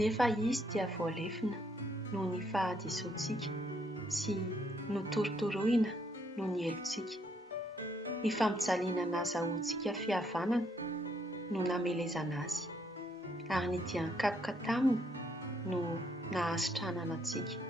nefa izy dia voalefina noho ny fahadisoantsika sy notorotoroina noho ny helontsika. Ny famijaliana nahazahoantsika fihavanana no namelezana azy, ary ny diankapoka taminy no nahasitranana antsika.